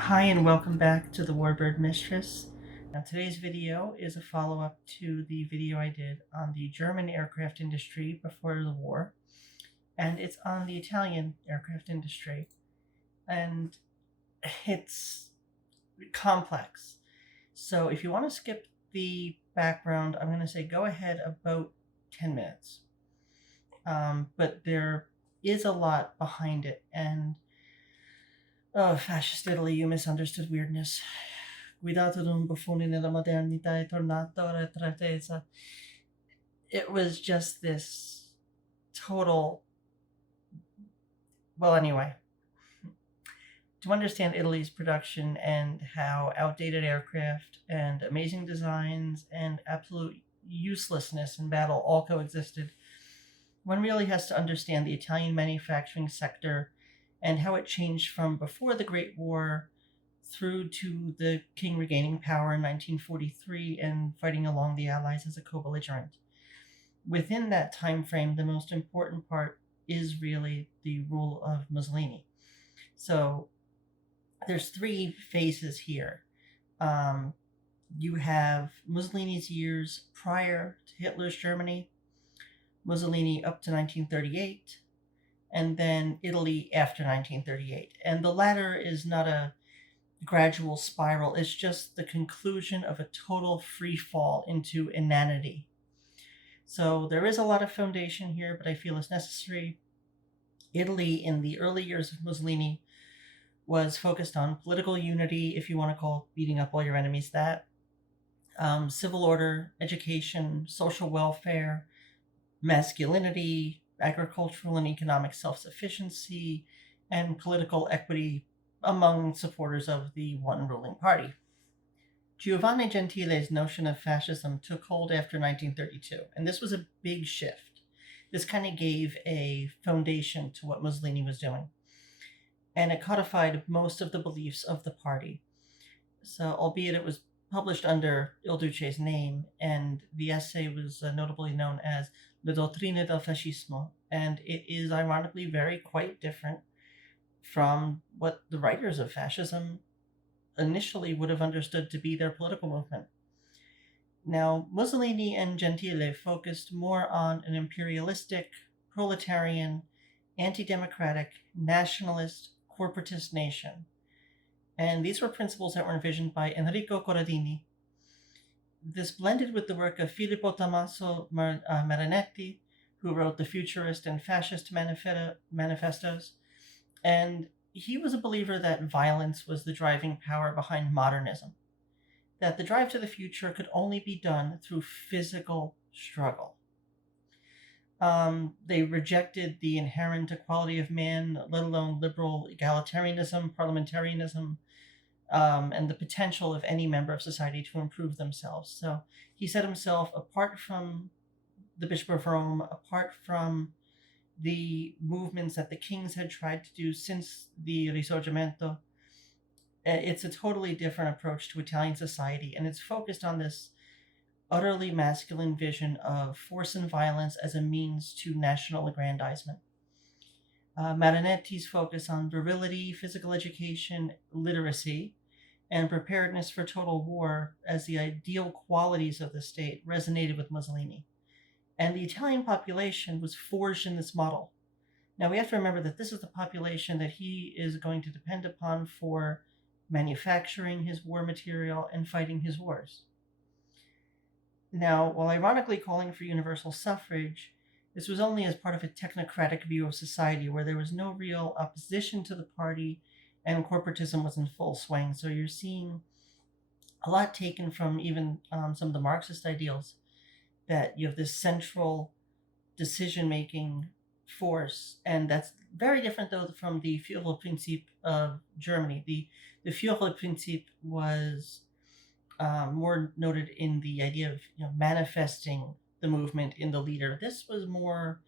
Hi and welcome back to the Warbird Mistress. Now today's video is a follow-up to the video I did on the German aircraft industry before the war, and it's on the Italian aircraft industry, and it's complex. So if you want to skip the background, I'm going to say go ahead about 10 minutes. But there is a lot behind it, and fascist Italy, you misunderstood weirdness. Guidato da un buffone nella modernità è tornato alla trattezza. It was just this total. Well, anyway, to understand Italy's production and how outdated aircraft and amazing designs and absolute uselessness in battle all coexisted, one really has to understand the Italian manufacturing sector and how it changed from before the Great War through to the king regaining power in 1943 and fighting along the Allies as a co-belligerent. Within that time frame, the most important part is really the rule of Mussolini. So there's three phases here. You have Mussolini's years prior to Hitler's Germany, Mussolini up to 1938, and then Italy after 1938. And the latter is not a gradual spiral, it's just the conclusion of a total free fall into inanity. So there is a lot of foundation here, but I feel it's necessary. Italy in the early years of Mussolini was focused on political unity, if you want to call beating up all your enemies that, civil order, education, social welfare, masculinity, agricultural and economic self-sufficiency, and political equity among supporters of the one ruling party. Giovanni Gentile's notion of fascism took hold after 1932, and this was a big shift. This kind of gave a foundation to what Mussolini was doing, and it codified most of the beliefs of the party. So, albeit it was published under Il Duce's name, and the essay was notably known as Le Dottrine del Fascismo, and it is ironically very quite different from what the writers of fascism initially would have understood to be their political movement. Now, Mussolini and Gentile focused more on an imperialistic, proletarian, anti-democratic, nationalist, corporatist nation. And these were principles that were envisioned by Enrico Corradini. This blended with the work of Filippo Tommaso Marinetti, who wrote the Futurist and Fascist manifestos, and he was a believer that violence was the driving power behind modernism, that the drive to the future could only be done through physical struggle. They rejected the inherent equality of man, let alone liberal egalitarianism, parliamentarism, and the potential of any member of society to improve themselves. So he set himself apart from the Bishop of Rome, apart from the movements that the kings had tried to do since the Risorgimento. It's a totally different approach to Italian society, and it's focused on this utterly masculine vision of force and violence as a means to national aggrandizement. Marinetti's focus on virility, physical education, literacy, and preparedness for total war as the ideal qualities of the state resonated with Mussolini. And the Italian population was forged in this model. Now we have to remember that this is the population that he is going to depend upon for manufacturing his war material and fighting his wars. Now, while ironically calling for universal suffrage, this was only as part of a technocratic view of society where there was no real opposition to the party and corporatism was in full swing. So you're seeing a lot taken from even some of the Marxist ideals, that you have this central decision-making force, and that's very different though from the Führerprinzip of Germany. The Führerprinzip was more noted in the idea of manifesting the movement in the leader. This was more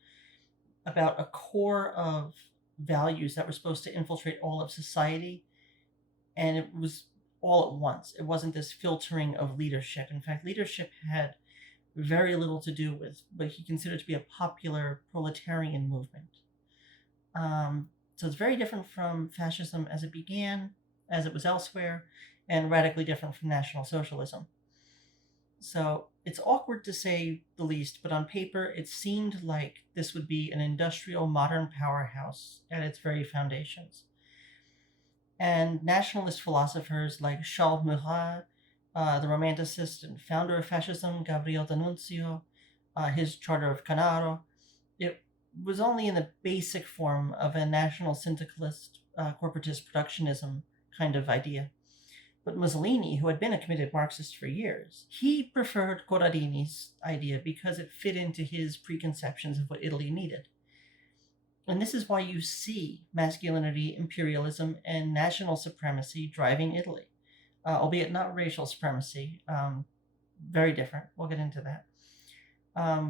about a core of values that were supposed to infiltrate all of society, and it was all at once. It wasn't this filtering of leadership. In fact, leadership had very little to do with what he considered to be a popular proletarian movement. So it's very different from fascism as it began, as it was elsewhere, and radically different from National Socialism. So it's awkward to say the least, but on paper it seemed like this would be an industrial modern powerhouse at its very foundations. And nationalist philosophers like Charles Maurras, the Romanticist and founder of fascism, Gabriele D'Annunzio, his Charter of Canaro, it was only in the basic form of a national syndicalist, corporatist productionism kind of idea. But Mussolini, who had been a committed Marxist for years, he preferred Corradini's idea because it fit into his preconceptions of what Italy needed. And this is why you see masculinity, imperialism, and national supremacy driving Italy, albeit not racial supremacy. Very different. We'll get into that.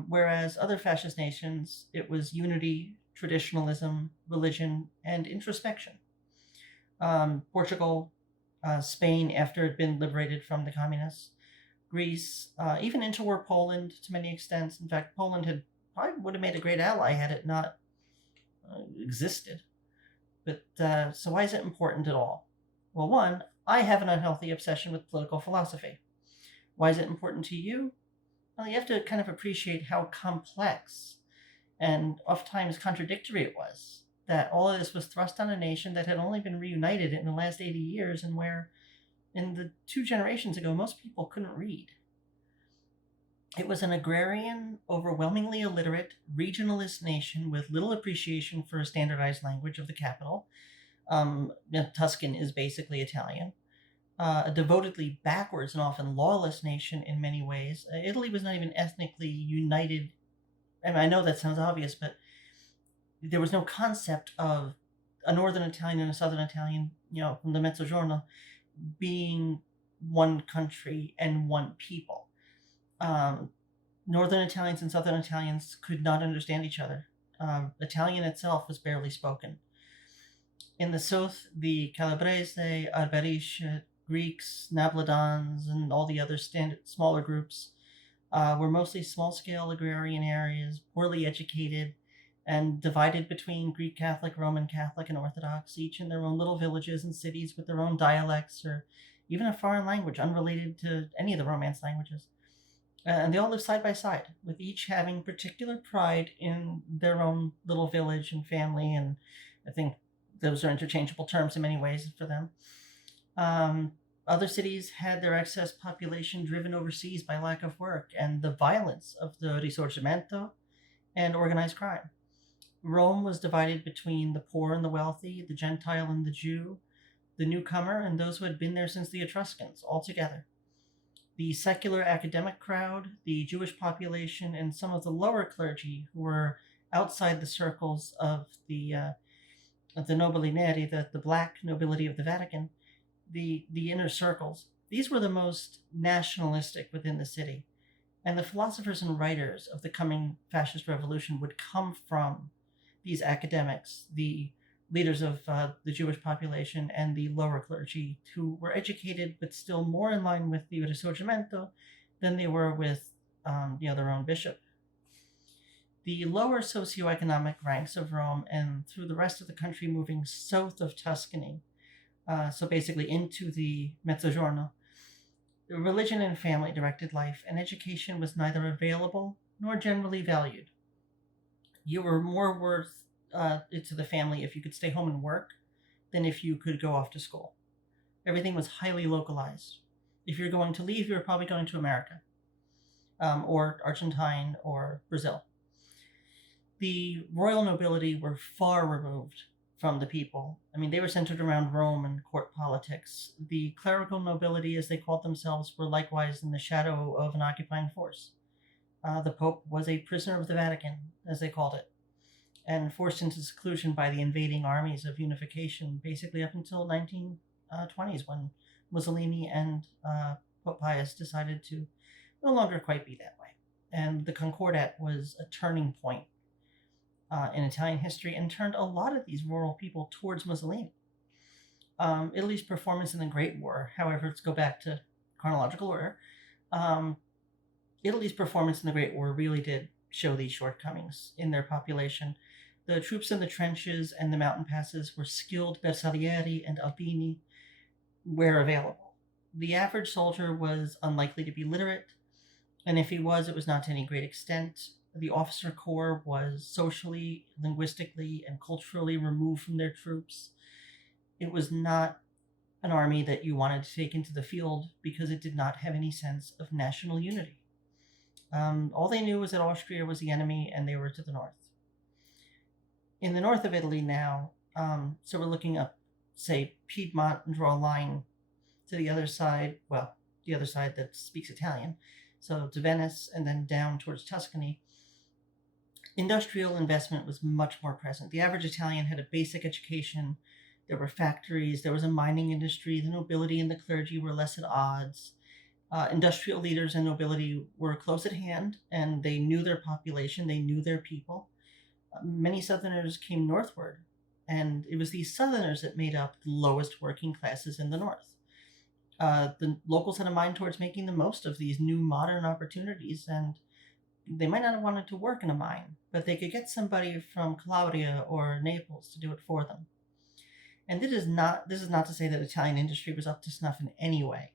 Whereas other fascist nations, it was unity, traditionalism, religion, and introspection. Portugal, Spain, after it had been liberated from the communists, Greece, even interwar Poland to many extents. In fact, Poland had probably would have made a great ally had it not existed. But so why is it important at all? Well, one, I have an unhealthy obsession with political philosophy. Why is it important to you? Well, you have to kind of appreciate how complex and oftentimes contradictory it was that all of this was thrust on a nation that had only been reunited in the last 80 years and where in the 2 generations ago, most people couldn't read. It was an agrarian, overwhelmingly illiterate, regionalist nation with little appreciation for a standardized language of the capital. Tuscan is basically Italian. A devotedly backwards and often lawless nation in many ways. Italy was not even ethnically united. I mean, I know that sounds obvious, but there was no concept of a northern Italian and a southern Italian, from the Mezzogiorno, being one country and one people. Northern Italians and Southern Italians could not understand each other. Italian itself was barely spoken. In the south, the Calabrese, Arberish, Greeks, Nabladans, and all the other smaller groups were mostly small-scale agrarian areas, poorly educated, and divided between Greek Catholic, Roman Catholic, and Orthodox, each in their own little villages and cities with their own dialects or even a foreign language unrelated to any of the Romance languages. And they all live side by side, with each having particular pride in their own little village and family, and I think those are interchangeable terms in many ways for them. Other cities had their excess population driven overseas by lack of work and the violence of the Risorgimento and organized crime. Rome was divided between the poor and the wealthy, the Gentile and the Jew, the newcomer and those who had been there since the Etruscans, all together. The secular academic crowd, the Jewish population, and some of the lower clergy who were outside the circles of the nobili neri, the black nobility of the Vatican, the inner circles. These were the most nationalistic within the city. And the philosophers and writers of the coming fascist revolution would come from these academics, the leaders of the Jewish population and the lower clergy, who were educated but still more in line with the Risorgimento than they were with their own bishop. The lower socioeconomic ranks of Rome and through the rest of the country moving south of Tuscany, so basically into the Mezzogiorno, religion and family directed life, and education was neither available nor generally valued. You were more worth to the family if you could stay home and work than if you could go off to school. Everything was highly localized. If you're going to leave, you're probably going to America, or Argentine, or Brazil. The royal nobility were far removed from the people. I mean, they were centered around Rome and court politics. The clerical nobility, as they called themselves, were likewise in the shadow of an occupying force. The Pope was a prisoner of the Vatican, as they called it, and forced into seclusion by the invading armies of unification, basically up until 1920s, when Mussolini and Pope Pius decided to no longer quite be that way. And the Concordat was a turning point in Italian history and turned a lot of these rural people towards Mussolini. Italy's performance in the Great War, however, let's go back to chronological order. Italy's performance in the Great War really did show these shortcomings in their population. The troops in the trenches and the mountain passes were skilled bersaglieri and alpini. where available. The average soldier was unlikely to be literate, and if he was, it was not to any great extent. The officer corps was socially, linguistically, and culturally removed from their troops. It was not an army that you wanted to take into the field because it did not have any sense of national unity. All they knew was that Austria was the enemy and they were to the north. In the north of Italy now, so we're looking up, say, Piedmont and draw a line to the other side, well, the other side that speaks Italian, so to Venice and then down towards Tuscany. Industrial investment was much more present. The average Italian had a basic education. There were factories, there was a mining industry, the nobility and the clergy were less at odds. Industrial leaders and nobility were close at hand, and they knew their population, they knew their people. Many Southerners came northward, and it was these Southerners that made up the lowest working classes in the north. The locals had a mind towards making the most of these new modern opportunities, and they might not have wanted to work in a mine, but they could get somebody from Calabria or Naples to do it for them. And this is not to say that Italian industry was up to snuff in any way.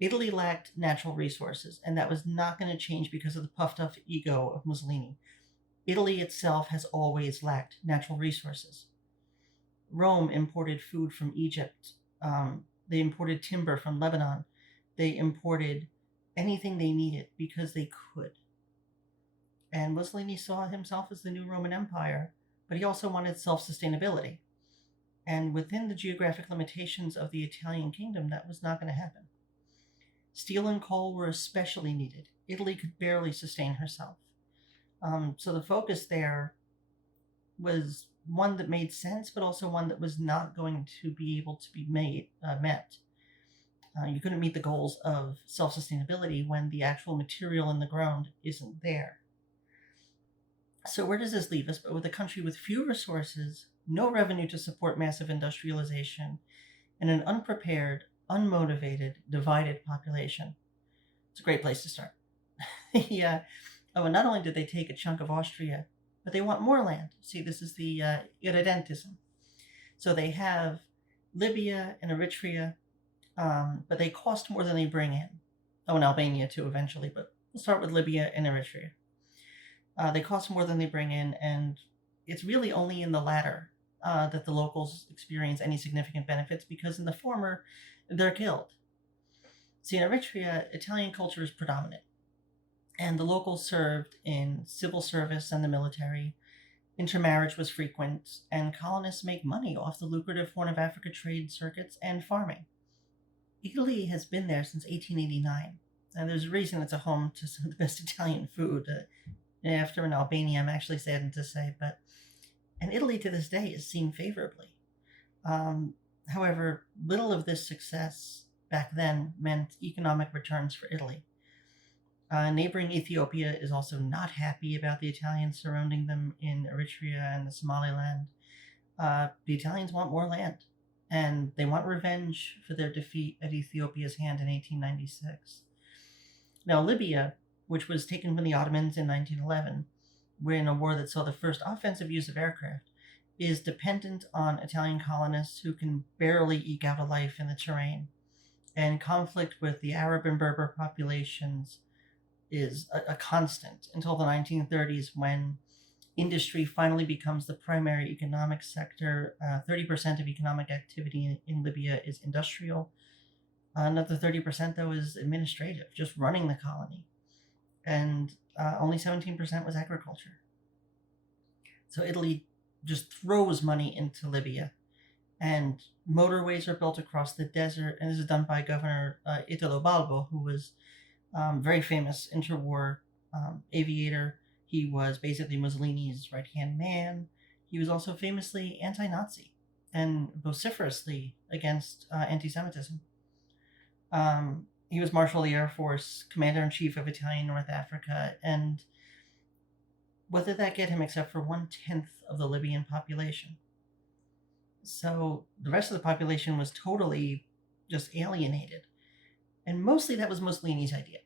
Italy lacked natural resources, and that was not going to change because of the puffed up ego of Mussolini. Italy itself has always lacked natural resources. Rome imported food from Egypt. They imported timber from Lebanon. They imported anything they needed because they could. And Mussolini saw himself as the new Roman Empire, but he also wanted self-sustainability. And within the geographic limitations of the Italian kingdom, that was not going to happen. Steel and coal were especially needed. Italy could barely sustain herself. So the focus there was one that made sense, but also one that was not going to be able to be met. You couldn't meet the goals of self-sustainability when the actual material in the ground isn't there. So where does this leave us? But with a country with few resources, no revenue to support massive industrialization, and an unprepared, unmotivated, divided population. It's a great place to start. And not only did they take a chunk of Austria, but they want more land. See, this is the irredentism. So they have Libya and Eritrea, but they cost more than they bring in. Oh, and Albania too eventually, but we'll start with Libya and Eritrea. They cost more than they bring in, and it's really only in the latter that the locals experience any significant benefits, because in the former, they're killed. See, in Eritrea, Italian culture is predominant, and the locals served in civil service and the military. Intermarriage was frequent, and colonists make money off the lucrative Horn of Africa trade circuits and farming. Italy has been there since 1889, and there's a reason it's a home to some of the best Italian food. After in Albania, I'm actually saddened to say, and Italy to this day is seen favorably. However, little of this success back then meant economic returns for Italy. Neighboring Ethiopia is also not happy about the Italians surrounding them in Eritrea and the Somaliland. The Italians want more land, and they want revenge for their defeat at Ethiopia's hand in 1896. Now, Libya, which was taken from the Ottomans in 1911, in a war that saw the first offensive use of aircraft, is dependent on Italian colonists who can barely eke out a life in the terrain. And conflict with the Arab and Berber populations is a constant until the 1930s, when industry finally becomes the primary economic sector. 30% of economic activity in Libya is industrial. Another 30%, though, is administrative, just running the colony. And only 17% was agriculture. So Italy just throws money into Libya, and motorways are built across the desert, and this is done by Governor Italo Balbo, who was very famous interwar aviator. He was basically Mussolini's right-hand man. He was also famously anti-Nazi and vociferously against anti-Semitism. He was Marshal of the Air Force, Commander-in-Chief of Italian North Africa, and what did that get him except for 1/10 of the Libyan population? So the rest of the population was totally just alienated. And mostly that was Mussolini's idea.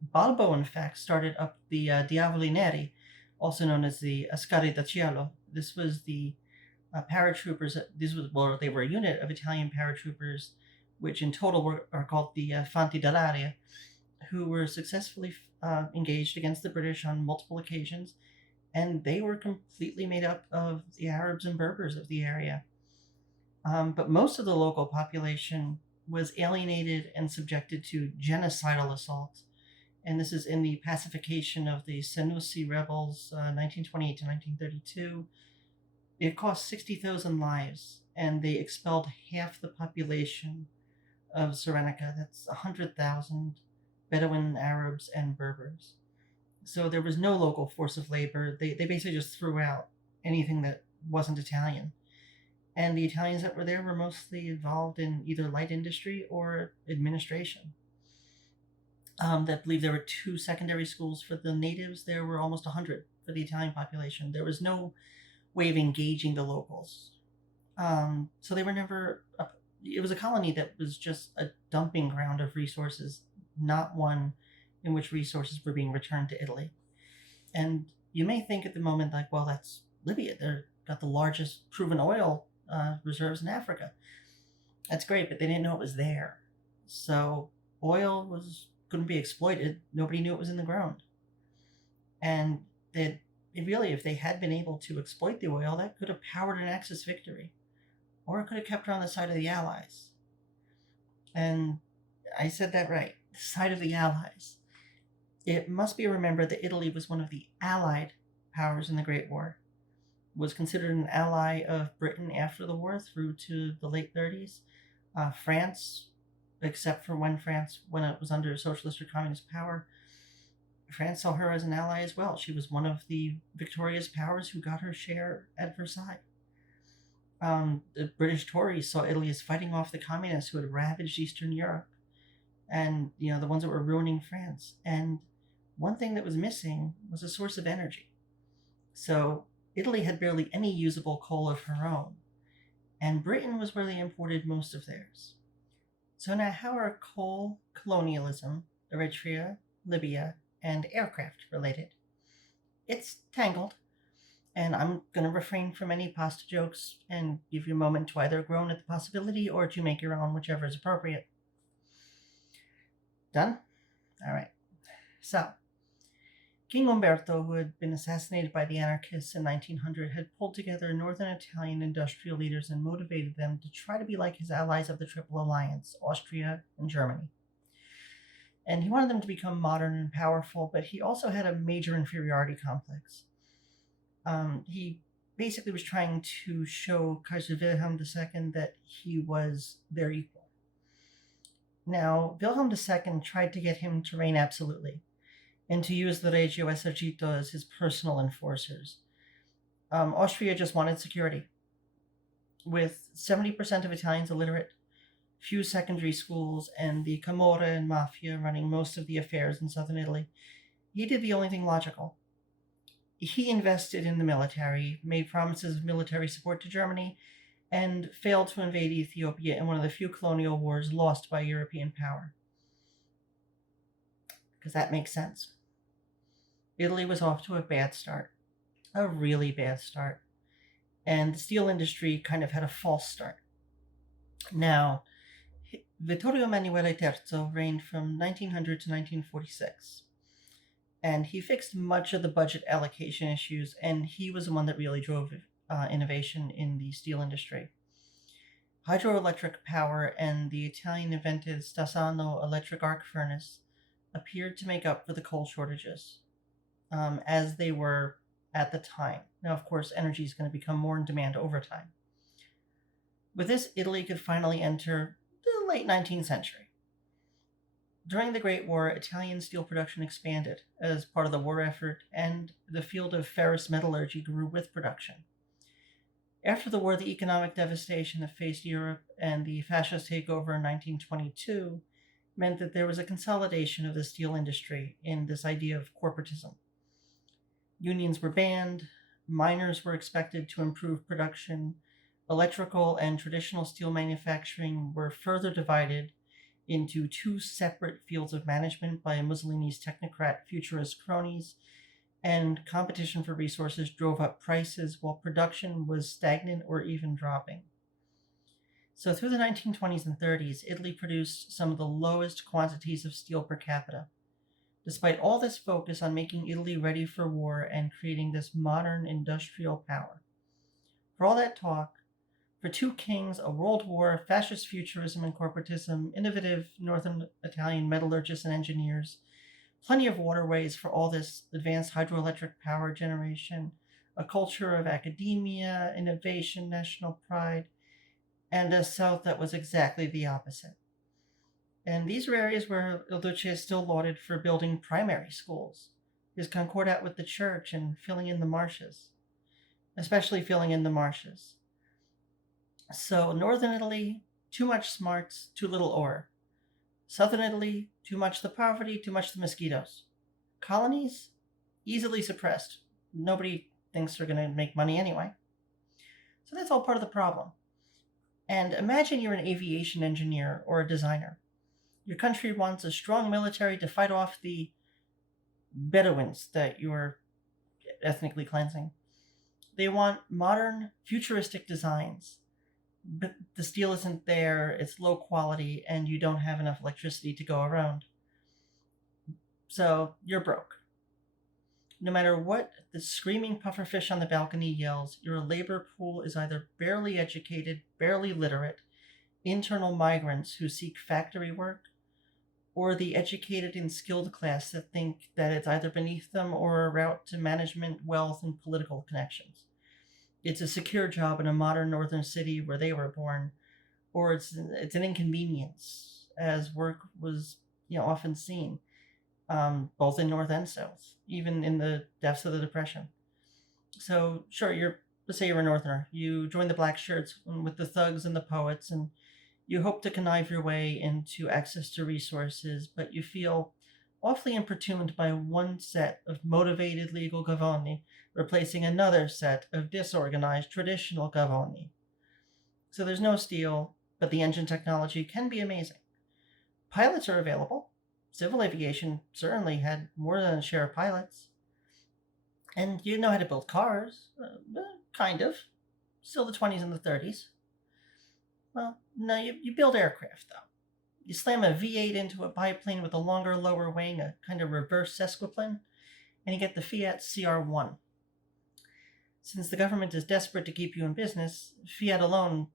Balbo, in fact, started up the Diavoli Neri, also known as the Ascari da Cielo. This was the paratroopers. They were a unit of Italian paratroopers, which in total are called the Fanti dell'Aria, who were successfully engaged against the British on multiple occasions, and they were completely made up of the Arabs and Berbers of the area. But most of the local population was alienated and subjected to genocidal assault. And this is in the pacification of the Senussi rebels, 1928 to 1932. It cost 60,000 lives, and they expelled half the population of Cyrenaica. That's 100,000 Bedouin Arabs and Berbers. So there was no local force of labor. They basically just threw out anything that wasn't Italian. And the Italians that were there were mostly involved in either light industry or administration. I believe there were 2 secondary schools for the natives. There were almost 100 for the Italian population. There was no way of engaging the locals. So they were never... It was a colony that was just a dumping ground of resources, not one in which resources were being returned to Italy. And you may think at the moment, like, well, that's Libya. They've got the largest proven oil reserves in Africa. That's great, but they didn't know it was there. So oil couldn't be exploited. Nobody knew it was in the ground. And if they had been able to exploit the oil, that could have powered an Axis victory. Or it could have kept her on the side of the Allies. And I said that right. The side of the Allies. It must be remembered that Italy was one of the Allied powers in the Great War. Was considered an ally of Britain after the war through to the late 30s. France, except for when it was under socialist or communist power, France saw her as an ally as well. She was one of the victorious powers who got her share at Versailles. The British Tories saw Italy as fighting off the communists who had ravaged Eastern Europe, and the ones that were ruining France. And one thing that was missing was a source of energy. So Italy had barely any usable coal of her own, and Britain was where they imported most of theirs. So now how are coal, colonialism, Eritrea, Libya, and aircraft related? It's tangled, and I'm going to refrain from any pasta jokes and give you a moment to either groan at the possibility or to make your own, whichever is appropriate. Done? All right. So, King Umberto, who had been assassinated by the anarchists in 1900, had pulled together northern Italian industrial leaders and motivated them to try to be like his allies of the Triple Alliance, Austria and Germany. And he wanted them to become modern and powerful, but he also had a major inferiority complex. He basically was trying to show Kaiser Wilhelm II that he was their equal. Now, Wilhelm II tried to get him to reign absolutely, and to use the Regio Esercito as his personal enforcers. Austria just wanted security. With 70% of Italians illiterate, few secondary schools, and the Camorra and Mafia running most of the affairs in southern Italy, he did the only thing logical. He invested in the military, made promises of military support to Germany, and failed to invade Ethiopia in one of the few colonial wars lost by European power. Because that makes sense. Italy was off to a bad start, a really bad start, and the steel industry kind of had a false start. Now, Vittorio Emanuele III reigned from 1900 to 1946, and he fixed much of the budget allocation issues, and he was the one that really drove innovation in the steel industry. Hydroelectric power and the Italian-invented Stassano electric arc furnace appeared to make up for the coal shortages, as they were at the time. Now, of course, energy is going to become more in demand over time. With this, Italy could finally enter the late 19th century. During the Great War, Italian steel production expanded as part of the war effort, and the field of ferrous metallurgy grew with production. After the war, the economic devastation that faced Europe and the fascist takeover in 1922 meant that there was a consolidation of the steel industry in this idea of corporatism. Unions were banned, miners were expected to improve production, electrical and traditional steel manufacturing were further divided into 2 separate fields of management by Mussolini's technocrat futurist cronies, and competition for resources drove up prices while production was stagnant or even dropping. So through the 1920s and 30s, Italy produced some of the lowest quantities of steel per capita. Despite all this focus on making Italy ready for war and creating this modern industrial power. For all that talk, for two kings, a world war, fascist futurism and corporatism, innovative northern Italian metallurgists and engineers, plenty of waterways for all this advanced hydroelectric power generation, a culture of academia, innovation, national pride, and a South that was exactly the opposite. And these were areas where Il Duce is still lauded for building primary schools, his concordat with the church, and filling in the marshes, especially filling in the marshes. So northern Italy, too much smarts, too little ore. Southern Italy, too much the poverty, too much the mosquitoes. Colonies, easily suppressed. Nobody thinks they're going to make money anyway. So that's all part of the problem. And imagine you're an aviation engineer or a designer. Your country wants a strong military to fight off the Bedouins that you're ethnically cleansing. They want modern, futuristic designs, but the steel isn't there, it's low quality, and you don't have enough electricity to go around. So you're broke. No matter what the screaming pufferfish on the balcony yells, your labor pool is either barely educated, barely literate, internal migrants who seek factory work, or the educated and skilled class that think that it's either beneath them or a route to management, wealth, and political connections. It's a secure job in a modern northern city where they were born, or it's an inconvenience, as work was often seen, both in North and South, even in the depths of the Depression. So sure, let's say you're a Northerner, you join the black shirts with the thugs and the poets, and you hope to connive your way into access to resources, but you feel awfully importuned by one set of motivated legal gavoni replacing another set of disorganized traditional gavoni. So there's no steel, but the engine technology can be amazing. Pilots are available. Civil aviation certainly had more than a share of pilots. And you know how to build cars, kind of. Still the 20s and the 30s. Well, no, you build aircraft, though. You slam a V8 into a biplane with a longer, lower wing, a kind of reverse sesquiplane, and you get the Fiat CR.1. Since the government is desperate to keep you in business, Fiat alone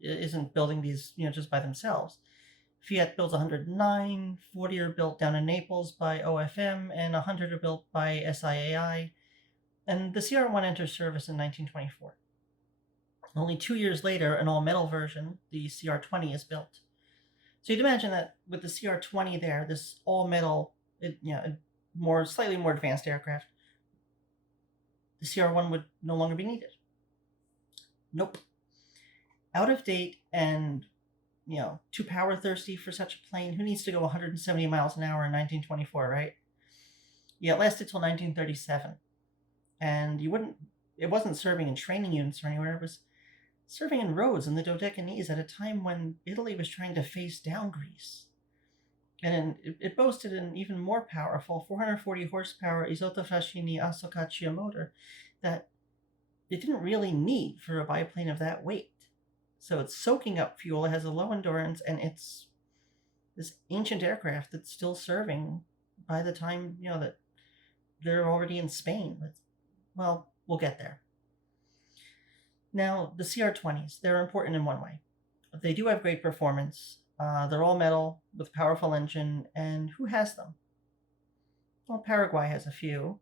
isn't building these, just by themselves. Fiat builds 109, 40 are built down in Naples by OFM, and 100 are built by SIAI, and the CR1 enters service in 1924. Only 2 years later, an all-metal version, the CR20, is built. So you'd imagine that with the CR20 there, this all-metal, slightly more advanced aircraft, the CR1 would no longer be needed. Nope. Out of date and, too power thirsty for such a plane. Who needs to go 170 miles an hour in 1924, right? Yeah, it lasted till 1937. And it wasn't serving in training units or anywhere. It was serving in roads in the Dodecanese at a time when Italy was trying to face down Greece. And it boasted an even more powerful 440 horsepower isotofascini Assocaccia motor that it didn't really need for a biplane of that weight. So it's soaking up fuel, it has a low endurance, and it's this ancient aircraft that's still serving by the time, that they're already in Spain. Well, we'll get there. Now, the CR20s, they're important in one way. They do have great performance. They're all metal with powerful engine, and who has them? Well, Paraguay has a few.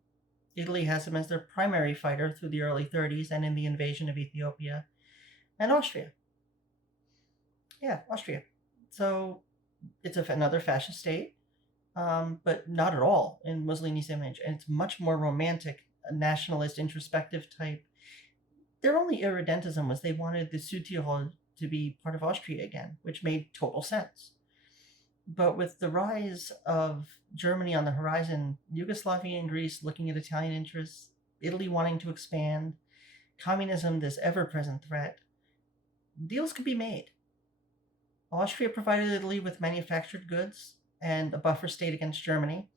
Italy has them as their primary fighter through the early 30s and in the invasion of Ethiopia. And Austria. Yeah, Austria. So it's another fascist state, but not at all in Mussolini's image. And it's much more romantic, nationalist, introspective type. Their only irredentism was they wanted the Südtirol to be part of Austria again, which made total sense. But with the rise of Germany on the horizon, Yugoslavia and Greece looking at Italian interests, Italy wanting to expand, communism this ever-present threat, deals could be made. Austria provided Italy with manufactured goods and a buffer state against Germany,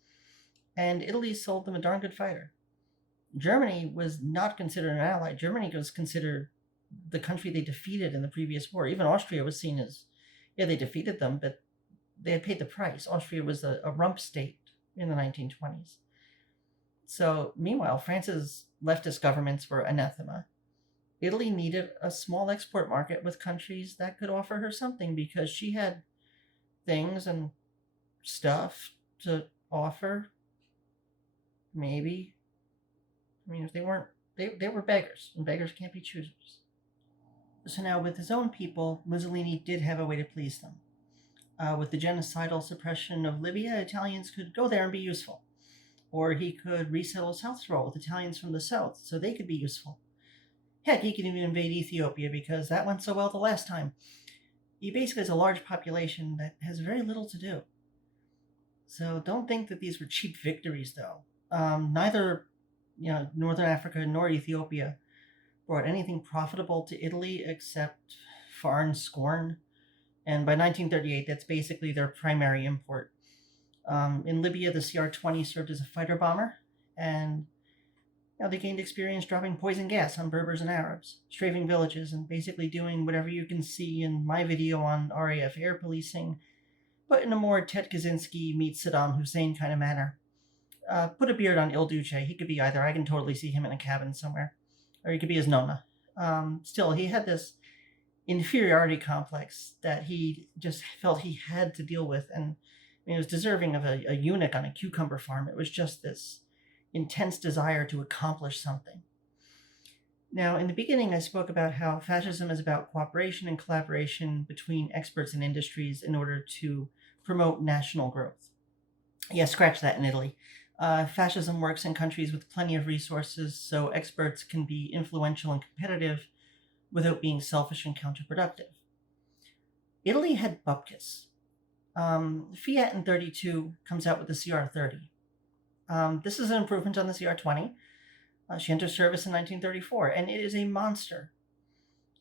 and Italy sold them a darn good fighter. Germany was not considered an ally. Germany was considered the country they defeated in the previous war. Even Austria was seen as, yeah, they defeated them, but they had paid the price. Austria was a rump state in the 1920s. So, meanwhile, France's leftist governments were anathema. Italy needed a small export market with countries that could offer her something because she had things and stuff to offer. Maybe. I mean, if they weren't, they were beggars, and beggars can't be choosers. So now, with his own people, Mussolini did have a way to please them. With the genocidal suppression of Libya, Italians could go there and be useful. Or he could resettle South Tyrol with Italians from the south so they could be useful. Heck, he could even invade Ethiopia because that went so well the last time. He basically has a large population that has very little to do. So don't think that these were cheap victories, though. Neither, Northern Africa nor Ethiopia brought anything profitable to Italy except foreign scorn. And by 1938, that's basically their primary import. In Libya, the CR-20 served as a fighter bomber, and they gained experience dropping poison gas on Berbers and Arabs, strafing villages, and basically doing whatever you can see in my video on RAF air policing, but in a more Ted Kaczynski meets Saddam Hussein kind of manner. Put a beard on Il Duce. He could be either. I can totally see him in a cabin somewhere. Or he could be his Nona. Still, he had this inferiority complex that he just felt he had to deal with, and he was deserving of a eunuch on a cucumber farm. It was just this intense desire to accomplish something. Now, in the beginning, I spoke about how fascism is about cooperation and collaboration between experts and industries in order to promote national growth. Yeah, scratch that in Italy. Fascism works in countries with plenty of resources, so experts can be influential and competitive without being selfish and counterproductive. Italy had bupkis. Fiat in 32 comes out with the CR30. This is an improvement on the CR20. She enters service in 1934, and it is a monster.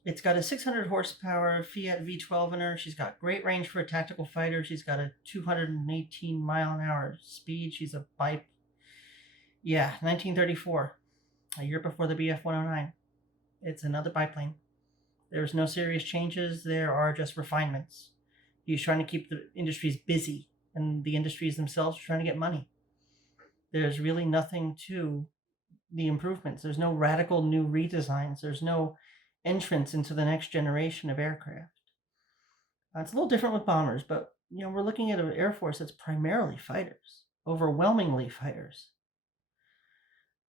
It's got a 600 horsepower Fiat V12 in her. She's got great range for a tactical fighter. She's got a 218 mile an hour speed. She's a biplane. Yeah, 1934, a year before the BF-109. It's another biplane. There's no serious changes. There are just refinements. He's trying to keep the industries busy, and the industries themselves are trying to get money. There's really nothing to the improvements. There's no radical new redesigns. There's no entrance into the next generation of aircraft. It's a little different with bombers, but we're looking at an Air Force that's primarily fighters, overwhelmingly fighters.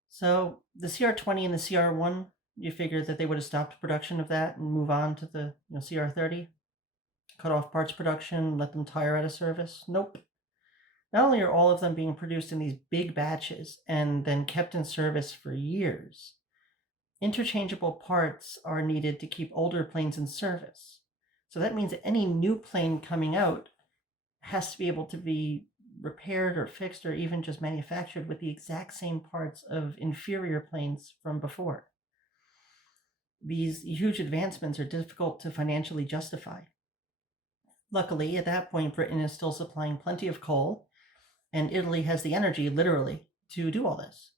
So the CR-20 and the CR-1, you figured that they would have stopped production of that and move on to the CR-30, cut off parts production, let them tire out of service. Nope. Not only are all of them being produced in these big batches and then kept in service for years, interchangeable parts are needed to keep older planes in service. So that means that any new plane coming out has to be able to be repaired or fixed or even just manufactured with the exact same parts of inferior planes from before. These huge advancements are difficult to financially justify. Luckily, at that point, Britain is still supplying plenty of coal, and Italy has the energy, literally, to do all this.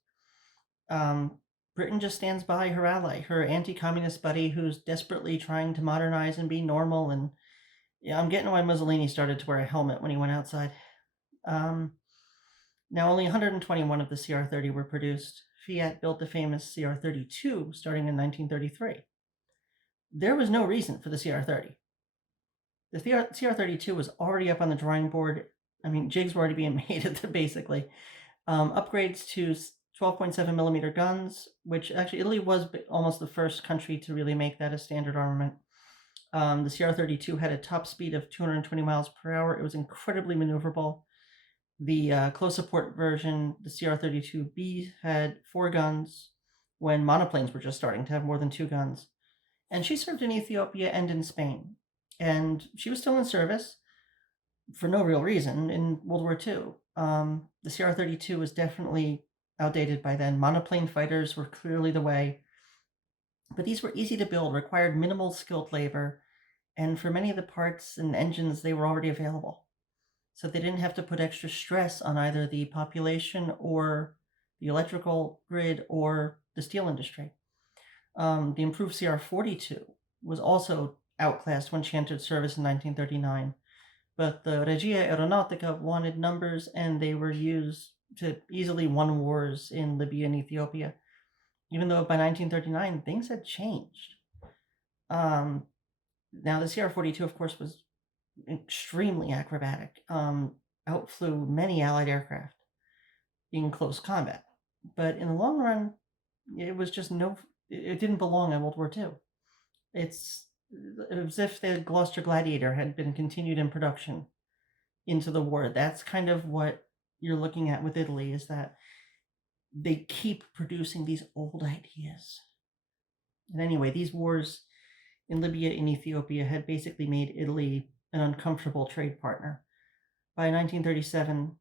Britain just stands by her ally, her anti-communist buddy who's desperately trying to modernize and be normal. And I'm getting why Mussolini started to wear a helmet when he went outside. Now, only 121 of the CR-30 were produced. Fiat built the famous CR-32 starting in 1933. There was no reason for the CR-30. The CR-32 was already up on the drawing board. Jigs were already being made, basically. Upgrades to 12.7 millimeter guns, which actually Italy was almost the first country to really make that a standard armament. The CR-32 had a top speed of 220 miles per hour. It was incredibly maneuverable. The close support version, the CR-32B, had 4 guns when monoplanes were just starting to have more than 2 guns. And she served in Ethiopia and in Spain. And she was still in service for no real reason in World War II. The CR-32 was definitely outdated by then. Monoplane fighters were clearly the way. But these were easy to build, required minimal skilled labor, and for many of the parts and engines, they were already available. So they didn't have to put extra stress on either the population or the electrical grid, or the steel industry. The improved CR-42 was also outclassed when she entered service in 1939, but the Regia Aeronautica wanted numbers, and they were used to easily win wars in Libya and Ethiopia, even though by 1939 things had changed. Now the CR-42, of course, was extremely acrobatic, outflew many Allied aircraft in close combat, but in the long run, it was just it didn't belong in World War II. It's as if the Gloucester Gladiator had been continued in production into the war. That's kind of what you're looking at with Italy, is that they keep producing these old ideas. And anyway, these wars in Libya and Ethiopia had basically made Italy an uncomfortable trade partner. By 1937,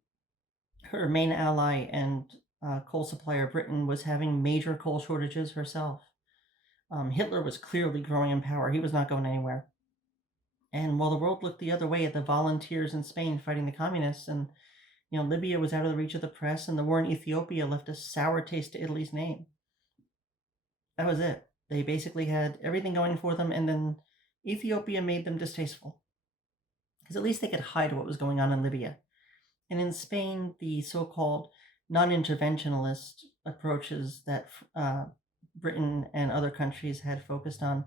her main ally and coal supplier, Britain, was having major coal shortages herself. Hitler was clearly growing in power. He was not going anywhere. And while the world looked the other way at the volunteers in Spain fighting the communists, and Libya was out of the reach of the press, and the war in Ethiopia left a sour taste to Italy's name. That was it. They basically had everything going for them, and then Ethiopia made them distasteful, because at least they could hide what was going on in Libya. And in Spain, the so-called non-interventionalist approaches that Britain and other countries had focused on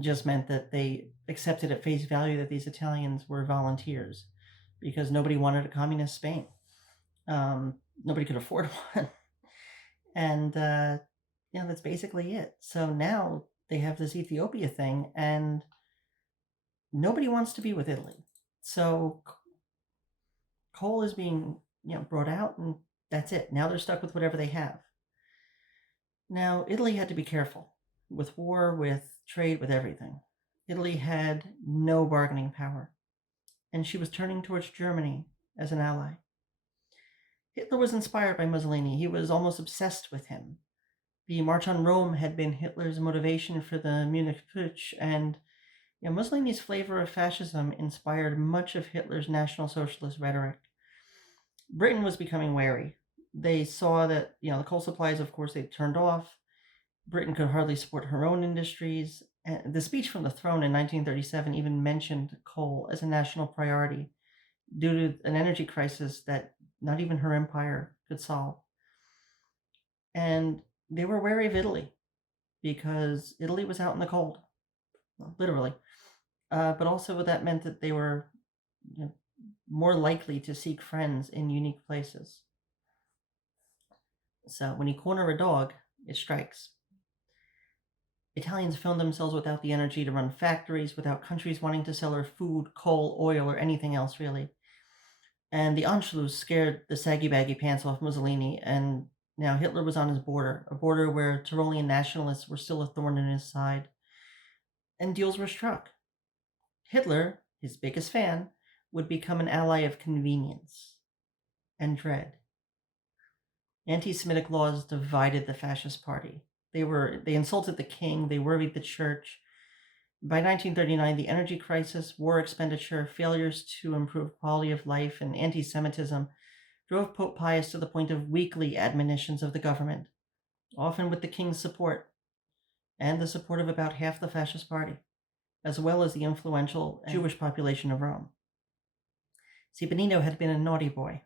just meant that they accepted at face value that these Italians were volunteers, because nobody wanted a communist Spain. Nobody could afford one. And that's basically it. So now they have this Ethiopia thing, and nobody wants to be with Italy. So coal is being brought out, and that's it. Now they're stuck with whatever they have. Now, Italy had to be careful with war, with trade, with everything. Italy had no bargaining power, and she was turning towards Germany as an ally. Hitler was inspired by Mussolini. He was almost obsessed with him. The March on Rome had been Hitler's motivation for the Munich Putsch, and Mussolini's flavor of fascism inspired much of Hitler's National Socialist rhetoric. Britain was becoming wary. They saw that, the coal supplies, of course, they turned off. Britain could hardly support her own industries. And the speech from the throne in 1937 even mentioned coal as a national priority due to an energy crisis that not even her empire could solve. And they were wary of Italy, because Italy was out in the cold, literally. But also that meant that they were more likely to seek friends in unique places. So when you corner a dog, it strikes. Italians found themselves without the energy to run factories, without countries wanting to sell her food, coal, oil, or anything else, really. And the Anschluss scared the saggy-baggy pants off Mussolini, and now Hitler was on his border, a border where Tyrolean nationalists were still a thorn in his side. And deals were struck. Hitler, his biggest fan, would become an ally of convenience and dread. Anti-Semitic laws divided the fascist party. They insulted the king, they worried the church. By 1939, the energy crisis, war expenditure, failures to improve quality of life, and anti-Semitism drove Pope Pius to the point of weekly admonitions of the government, often with the king's support, and the support of about half the fascist party, as well as the influential Jewish population of Rome. See, Benito had been a naughty boy,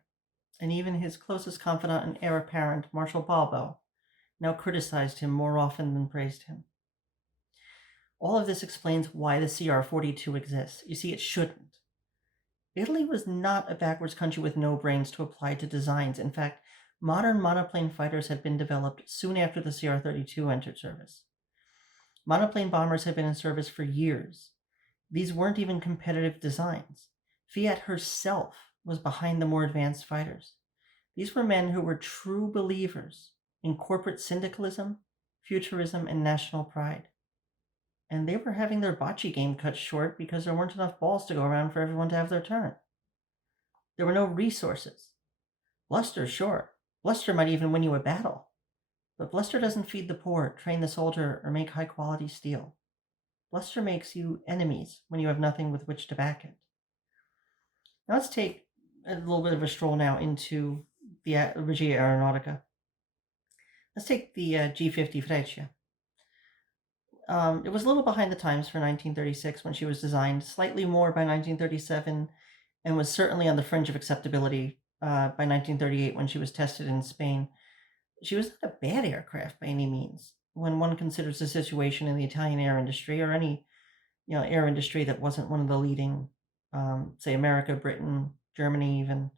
and even his closest confidant and heir apparent, Marshal Balbo, now criticized him more often than praised him. All of this explains why the CR-42 exists. You see, it shouldn't. Italy was not a backwards country with no brains to apply to designs. In fact, modern monoplane fighters had been developed soon after the CR-32 entered service. Monoplane bombers had been in service for years. These weren't even competitive designs. Fiat herself was behind the more advanced fighters. These were men who were true believers in corporate syndicalism, futurism, and national pride. And they were having their bocce game cut short because there weren't enough balls to go around for everyone to have their turn. There were no resources. Bluster, sure. Bluster might even win you a battle. But bluster doesn't feed the poor, train the soldier, or make high-quality steel. Bluster makes you enemies when you have nothing with which to back it. Now let's take a little bit of a stroll now into the Regia Aeronautica. Let's take the G.55 Regia. It was a little behind the times for 1936 when she was designed, slightly more by 1937, and was certainly on the fringe of acceptability by 1938 when she was tested in Spain. She was not a bad aircraft by any means when one considers the situation in the Italian air industry or any air industry that wasn't one of the leading, say America, Britain, Germany, even.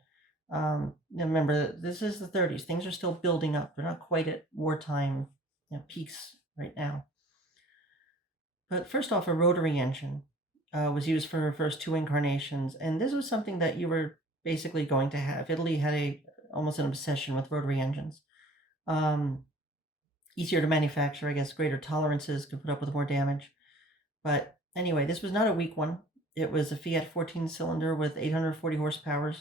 Remember, this is the 30s. Things are still building up. They're not quite at wartime peaks right now. But first off, a rotary engine was used for her first two incarnations, and this was something that you were basically going to have. Italy had almost an obsession with rotary engines. Easier to manufacture, I guess, greater tolerances, could put up with more damage. But anyway, this was not a weak one. It was a Fiat 14-cylinder with 840 horsepower.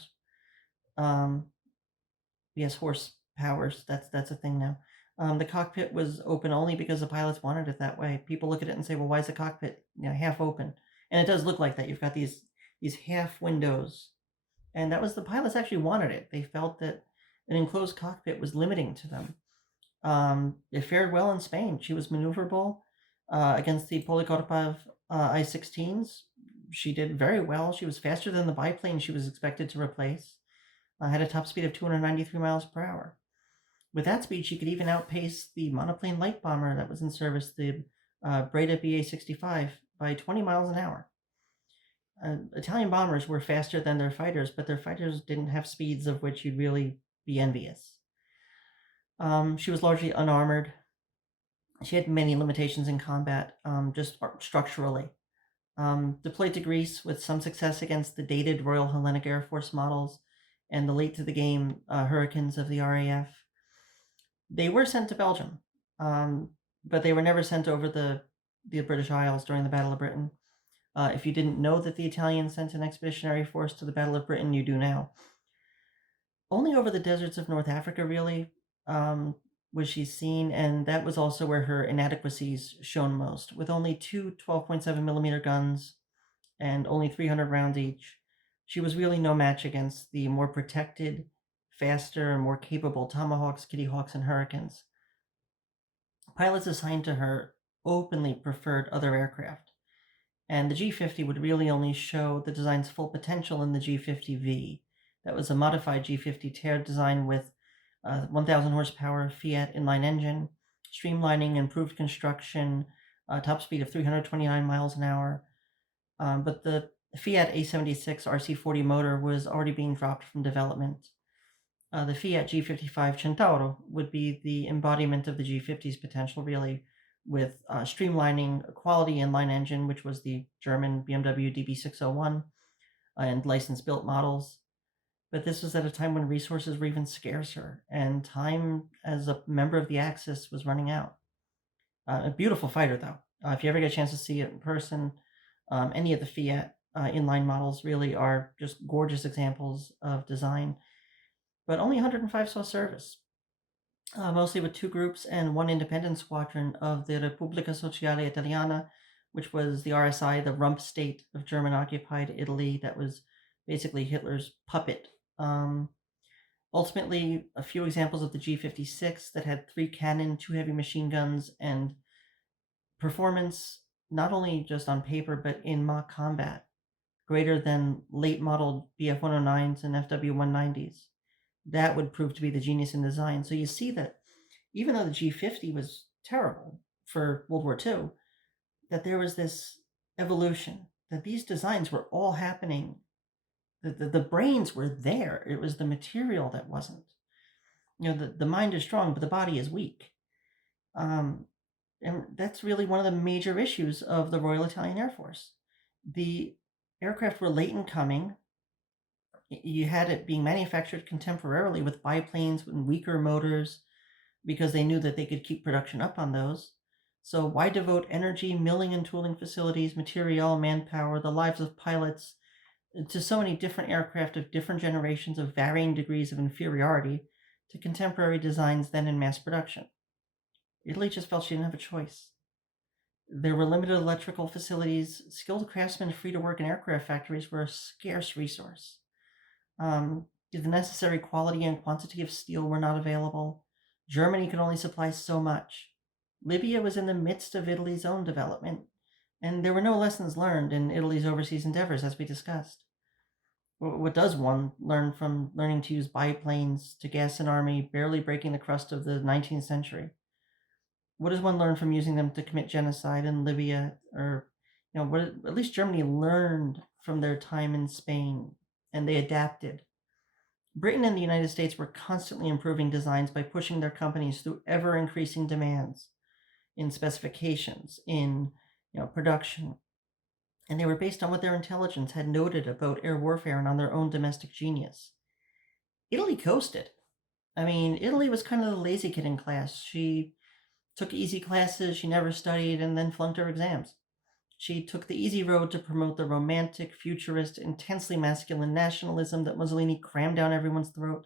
Yes, horsepowers. That's a thing now. The cockpit was open only because the pilots wanted it that way. People look at it and say, "Well, why is the cockpit half open?" And it does look like that. You've got these half windows, and that was the pilots actually wanted it. They felt that an enclosed cockpit was limiting to them. It fared well in Spain. She was maneuverable against the Polikarpov I-16s. She did very well. She was faster than the biplane she was expected to replace. Had a top speed of 293 miles per hour. With that speed, she could even outpace the monoplane light bomber that was in service, the Breda BA-65, by 20 miles an hour. Italian bombers were faster than their fighters, but their fighters didn't have speeds of which you'd really be envious. She was largely unarmored. She had many limitations in combat, just structurally. Deployed to Greece with some success against the dated Royal Hellenic Air Force models and the late-to-the-game Hurricanes of the RAF. They were sent to Belgium, but they were never sent over the British Isles during the Battle of Britain. If you didn't know that the Italians sent an expeditionary force to the Battle of Britain, you do now. Only over the deserts of North Africa, really, was she seen, and that was also where her inadequacies shone most. With only two 12.7 millimeter guns and only 300 rounds each, she was really no match against the more protected, faster, and more capable Tomahawks, Kitty Hawks, and Hurricanes. Pilots assigned to her openly preferred other aircraft, and the G50 would really only show the design's full potential in the G50V. That was a modified G50 Ter design with 1,000 horsepower Fiat inline engine, streamlining, improved construction, top speed of 329 miles an hour. But the Fiat A76 RC40 motor was already being dropped from development. The Fiat G.55 Centauro would be the embodiment of the G50's potential, really, with streamlining a quality inline engine, which was the German BMW DB601, and license-built models. But this was at a time when resources were even scarcer, and time as a member of the Axis was running out. A beautiful fighter, though. If you ever get a chance to see it in person, any of the Fiat inline models really are just gorgeous examples of design. But only 105 saw service, mostly with two groups and one independent squadron of the Repubblica Sociale Italiana, which was the RSI, the rump state of German-occupied Italy that was basically Hitler's puppet. Ultimately, a few examples of the G56 that had 3 cannon, 2 heavy machine guns, and performance not only just on paper but in mock combat, greater than late model BF-109s and FW-190s. That would prove to be the genius in design. So you see that even though the G50 was terrible for World War II, that there was this evolution, that these designs were all happening. The brains were there. It was the material that wasn't. The mind is strong, but the body is weak. And that's really one of the major issues of the Royal Italian Air Force. The aircraft were late in coming. You had it being manufactured contemporarily with biplanes and weaker motors because they knew that they could keep production up on those. So why devote energy, milling and tooling facilities, material, manpower, the lives of pilots to so many different aircraft of different generations of varying degrees of inferiority to contemporary designs then in mass production? Italy just felt she didn't have a choice. There were limited electrical facilities. Skilled craftsmen free to work in aircraft factories were a scarce resource. The necessary quality and quantity of steel were not available. Germany could only supply so much. Libya was in the midst of Italy's own development, and there were no lessons learned in Italy's overseas endeavors, as we discussed. What does one learn from learning to use biplanes to gas an army barely breaking the crust of the 19th century? What does one learn from using them to commit genocide in Libya? Or, what at least Germany learned from their time in Spain, and they adapted. Britain and the United States were constantly improving designs by pushing their companies through ever-increasing demands in specifications, in production, and they were based on what their intelligence had noted about air warfare and on their own domestic genius. Italy coasted. I mean, Italy was kind of the lazy kid in class. She took easy classes, she never studied, and then flunked her exams. She took the easy road to promote the romantic, futurist, intensely masculine nationalism that Mussolini crammed down everyone's throat.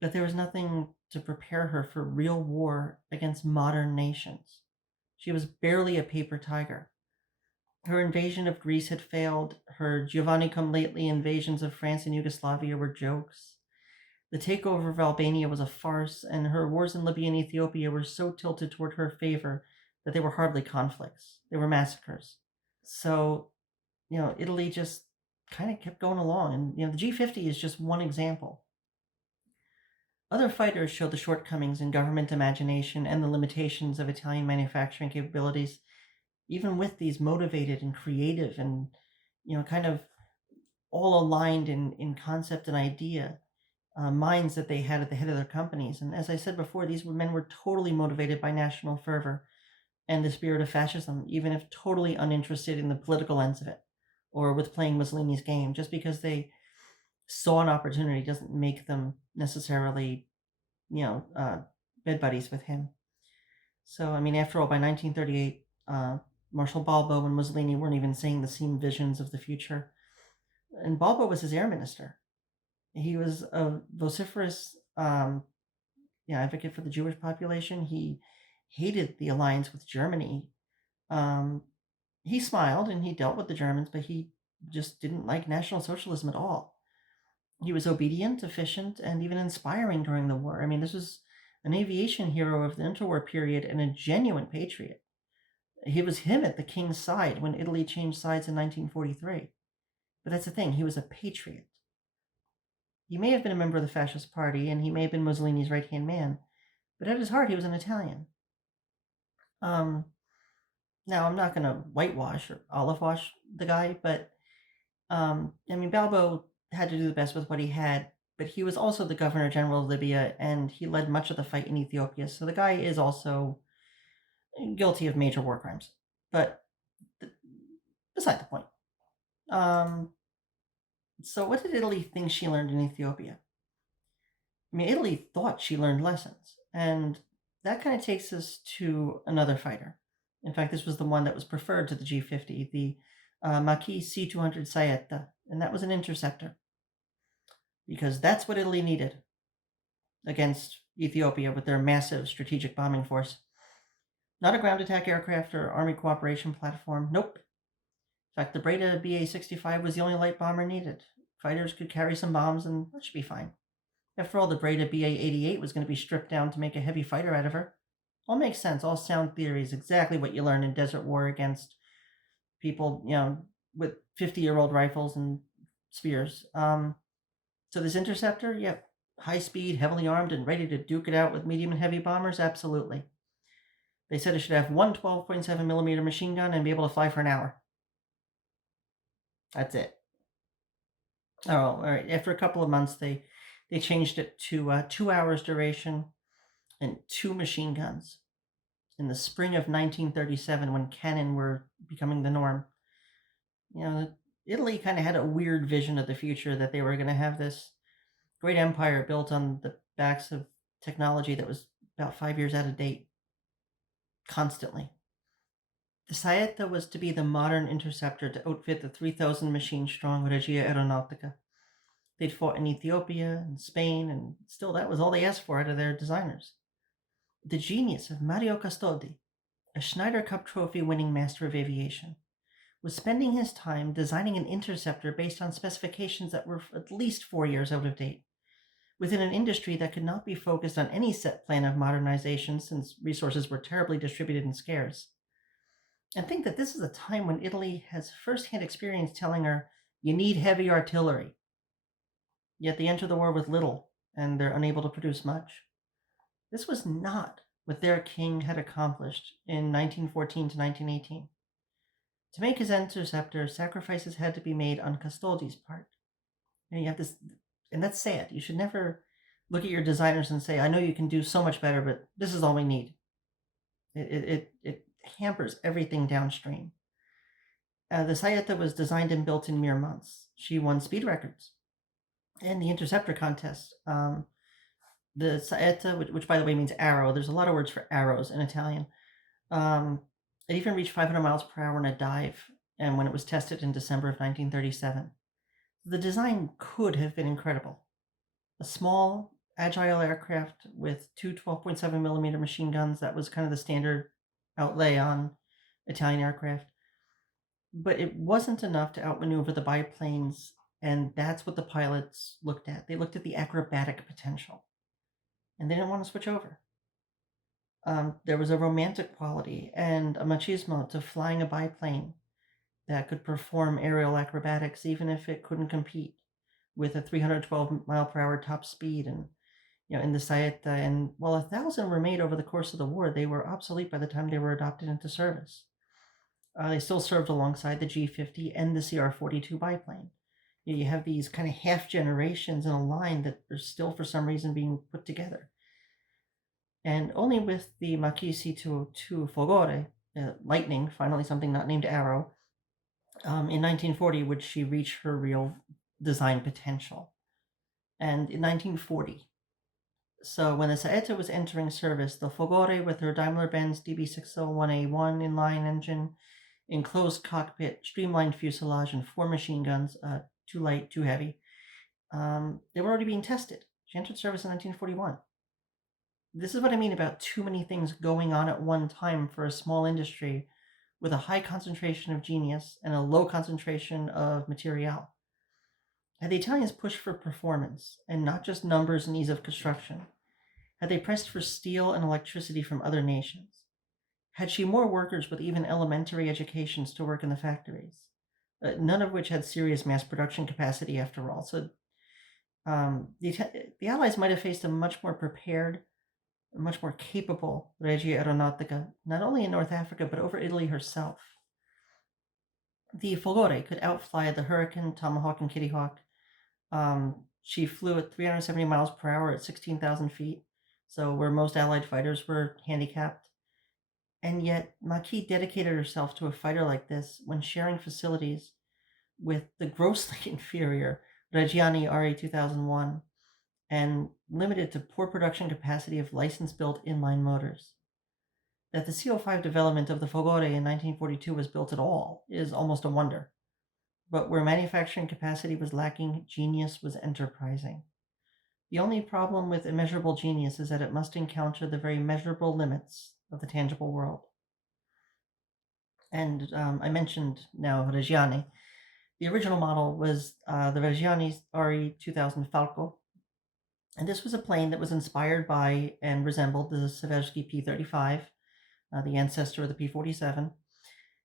But there was nothing to prepare her for real war against modern nations. She was barely a paper tiger. Her invasion of Greece had failed. Her Giovanni Come Lately invasions of France and Yugoslavia were jokes. The takeover of Albania was a farce, and her wars in Libya and Ethiopia were so tilted toward her favor that they were hardly conflicts. They were massacres. So, Italy just kind of kept going along. And, the G50 is just one example. Other fighters showed the shortcomings in government imagination and the limitations of Italian manufacturing capabilities, even with these motivated and creative and, kind of all aligned in concept and idea minds that they had at the head of their companies. And as I said before, these men were totally motivated by national fervor and the spirit of fascism, even if totally uninterested in the political ends of it or with playing Mussolini's game. Just because they saw an opportunity doesn't make them necessarily, bed buddies with him. So, I mean, after all, by 1938, Marshal Balbo and Mussolini weren't even seeing the same visions of the future. And Balbo was his air minister. He was a vociferous advocate for the Jewish population. He hated the alliance with Germany. He smiled and he dealt with the Germans, but he just didn't like National Socialism at all. He was obedient, efficient, and even inspiring during the war. I mean, this was an aviation hero of the interwar period and a genuine patriot. It was him at the king's side when Italy changed sides in 1943. But that's the thing, he was a patriot. He may have been a member of the Fascist Party, and he may have been Mussolini's right-hand man, but at his heart, he was an Italian. Now, I'm not going to whitewash or olive wash the guy, but, Balbo had to do the best with what he had, but he was also the Governor General of Libya, and he led much of the fight in Ethiopia, so the guy is also guilty of major war crimes. But beside the point. So what did Italy think she learned in Ethiopia? I mean, Italy thought she learned lessons, and that kind of takes us to another fighter. In fact, this was the one that was preferred to the G50, the Macchi C-200 Saetta, and that was an interceptor, because that's what Italy needed against Ethiopia with their massive strategic bombing force. Not a ground attack aircraft or army cooperation platform, nope. In fact, the Breda BA-65 was the only light bomber needed. Fighters could carry some bombs and that should be fine. After all, the Breda BA-88 was going to be stripped down to make a heavy fighter out of her. All makes sense, all sound theories, exactly what you learn in Desert War against people, with 50-year-old rifles and spears. So this interceptor, yep, high speed, heavily armed, and ready to duke it out with medium and heavy bombers, absolutely. They said it should have one 12.7 millimeter machine gun and be able to fly for an hour. That's it. Oh, all right. After a couple of months, they changed it to 2 hours duration and 2 machine guns. In the spring of 1937, when cannon were becoming the norm, Italy kind of had a weird vision of the future, that they were going to have this great empire built on the backs of technology that was about 5 years out of date, constantly. The Saetta was to be the modern interceptor to outfit the 3,000 machine-strong Regia Aeronautica. They'd fought in Ethiopia and Spain, and still that was all they asked for out of their designers. The genius of Mario Custodi, a Schneider Cup trophy-winning master of aviation, was spending his time designing an interceptor based on specifications that were at least 4 years out of date, within an industry that could not be focused on any set plan of modernization since resources were terribly distributed and scarce. And think that this is a time when Italy has firsthand experience telling her, you need heavy artillery. Yet they enter the war with little, and they're unable to produce much. This was not what their king had accomplished in 1914 to 1918. To make his interceptor, sacrifices had to be made on Custodi's part. And you have this, and that's sad. You should never look at your designers and say, I know you can do so much better, but this is all we need. It hampers everything downstream. The Saetta was designed and built in mere months. She won speed records in the interceptor contest. The Saetta, which by the way means arrow, there's a lot of words for arrows in Italian. It even reached 500 miles per hour in a dive, and when it was tested in December of 1937. The design could have been incredible. A small, agile aircraft with two 12.7 millimeter machine guns, that was kind of the standard outlay on Italian aircraft. But it wasn't enough to outmaneuver the biplanes, and that's what the pilots looked at. They looked at the acrobatic potential, and they didn't want to switch over. There was a romantic quality and a machismo to flying a biplane that could perform aerial acrobatics even if it couldn't compete with a 312 mile per hour top speed. And in the Saetta, and while 1,000 were made over the course of the war, they were obsolete by the time they were adopted into service. They still served alongside the G.50 and the CR.42 biplane. You have these kind of half generations in a line that are still for some reason being put together. And only with the Mach-E C202 Folgore, Lightning, finally something not named Arrow, in 1940 would she reach her real design potential. And in 1940, so when the Saetta was entering service, the Folgore with her Daimler-Benz DB601A1 inline engine, enclosed cockpit, streamlined fuselage, and 4 machine guns, too light, too heavy, they were already being tested. She entered service in 1941. This is what I mean about too many things going on at one time for a small industry with a high concentration of genius and a low concentration of material. Had the Italians pushed for performance and not just numbers and ease of construction? Had they pressed for steel and electricity from other nations? Had she more workers with even elementary educations to work in the factories? None of which had serious mass production capacity after all. So the Allies might have faced a much more prepared, much more capable Regia Aeronautica, not only in North Africa, but over Italy herself. The Folgore could outfly the Hurricane, Tomahawk, and Kitty Hawk. She flew at 370 miles per hour at 16,000 feet, so where most Allied fighters were handicapped. And yet, Mach-E dedicated herself to a fighter like this when sharing facilities with the grossly inferior Reggiani RE2001 and limited to poor production capacity of license-built inline motors. That the CO5 development of the Folgore in 1942 was built at all is almost a wonder. But where manufacturing capacity was lacking, genius was enterprising. The only problem with immeasurable genius is that it must encounter the very measurable limits of the tangible world. And I mentioned now Reggiani. The original model was the Reggiani RE2000 Falco, and this was a plane that was inspired by and resembled the Seversky P-35, the ancestor of the P-47.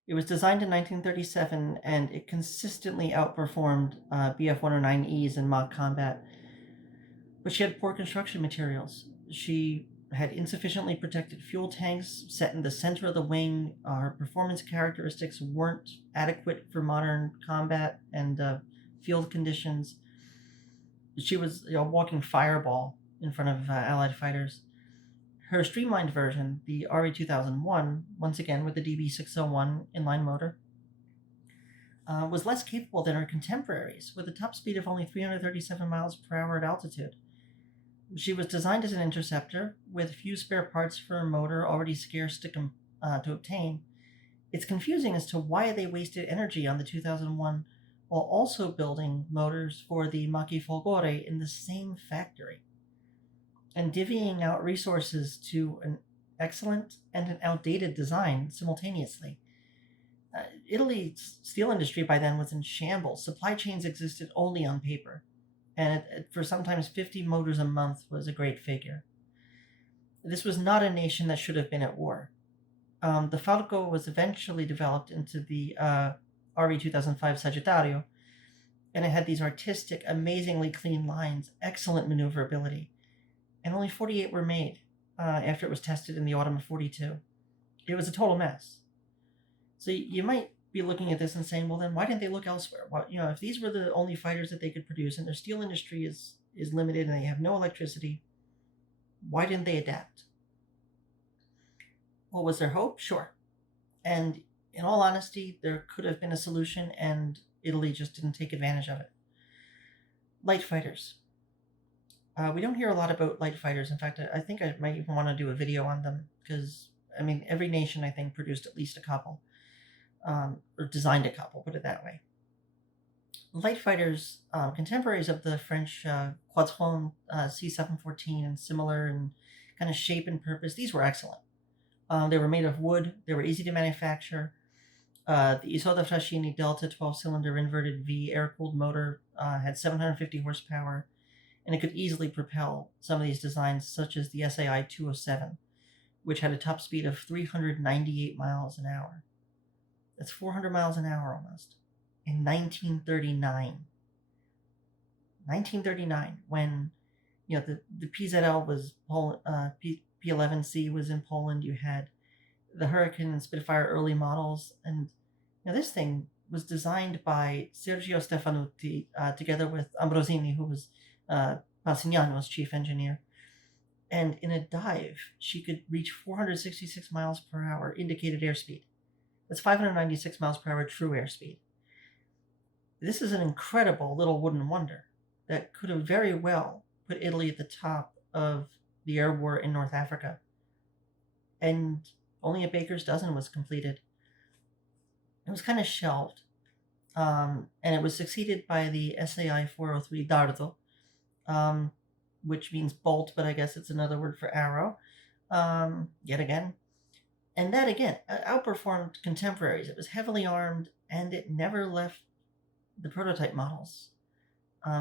It was designed in 1937, and it consistently outperformed Bf-109Es in mock combat. But she had poor construction materials. She had insufficiently protected fuel tanks set in the center of the wing. Her performance characteristics weren't adequate for modern combat and field conditions. She was a walking fireball in front of Allied fighters. Her streamlined version, the RE2001, once again with the DB601 inline motor, was less capable than her contemporaries, with a top speed of only 337 miles per hour at altitude. She was designed as an interceptor, with few spare parts for a motor already scarce to obtain. It's confusing as to why they wasted energy on the 2001 while also building motors for the Mach-E Folgore in the same factory, and divvying out resources to an excellent and an outdated design simultaneously. Italy's steel industry by then was in shambles. Supply chains existed only on paper, and for sometimes 50 motors a month was a great figure. This was not a nation that should have been at war. The Falco was eventually developed into the RE2005 Sagittario, and it had these artistic, amazingly clean lines, excellent maneuverability, and only 48 were made after it was tested in the autumn of 42. It was a total mess. So you might be looking at this and saying, well, then why didn't they look elsewhere? Well, if these were the only fighters that they could produce, and their steel industry is limited and they have no electricity, why didn't they adapt? What was their hope? Sure. And in all honesty, there could have been a solution, and Italy just didn't take advantage of it. Light fighters. We don't hear a lot about light fighters. In fact, I think I might even want to do a video on them, because, every nation, I think, produced at least a couple, or designed a couple, put it that way. Light fighters, contemporaries of the French Quadron C714 and similar in kind of shape and purpose, these were excellent. They were made of wood. They were easy to manufacture. The Isotta Fraschini Delta 12-cylinder inverted V air-cooled motor had 750 horsepower, and it could easily propel some of these designs, such as the SAI 207, which had a top speed of 398 miles an hour. That's 400 miles an hour almost. In 1939. 1939, when the PZL was P11C was in Poland. You had the Hurricane and Spitfire early models, and this thing was designed by Sergio Stefanutti together with Ambrosini, who was Passignano's chief engineer. And in a dive, she could reach 466 miles per hour indicated airspeed. That's 596 miles per hour true airspeed. This is an incredible little wooden wonder that could have very well put Italy at the top of the air war in North Africa. And only a baker's dozen was completed. It was kind of shelved. And it was succeeded by the SAI 403 Dardo, which means bolt, but I guess it's another word for arrow, yet again. And that, again, outperformed contemporaries. It was heavily armed, and it never left the prototype models